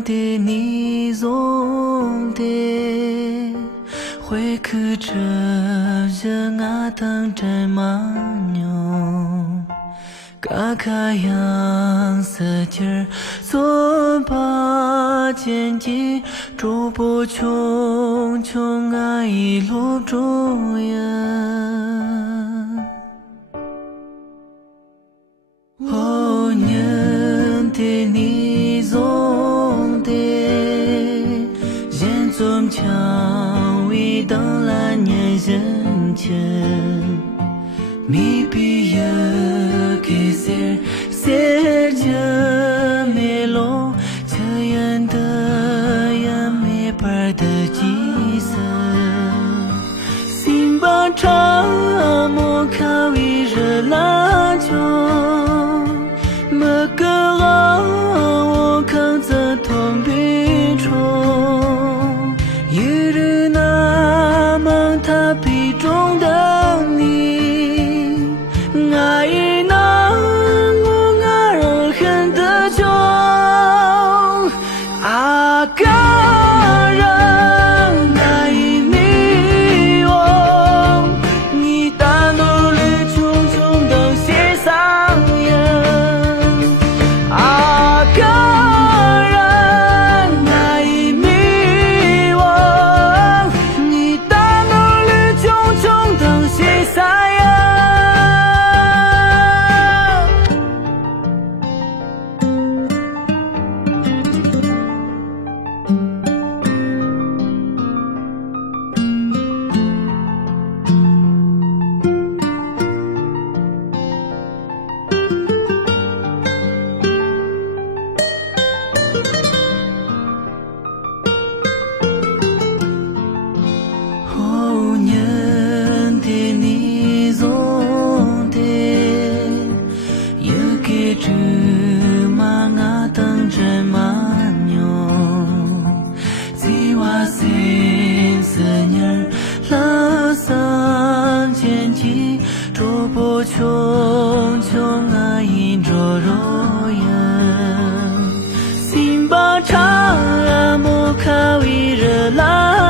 年的你总得会哭着让我等着慢牛，嘎嘎样色劲做把剑戟，逐步穷穷爱一路中央。哦，年的你总得人总强为当蓝年人间，米比也给谁谁着没落，这样的也没白的景色，心把长莫卡为热拉久。么个我扛着痛悲冲，一日那么他笔中的你，爱那我爱恨的痛，啊个人爱迷惘，你大努力匆匆等些上演。后年的你总得也给这马我等着慢牛，只话心思念拉上剑戟，逐步穷穷爱引着肉人，心把长莫卡为热拉。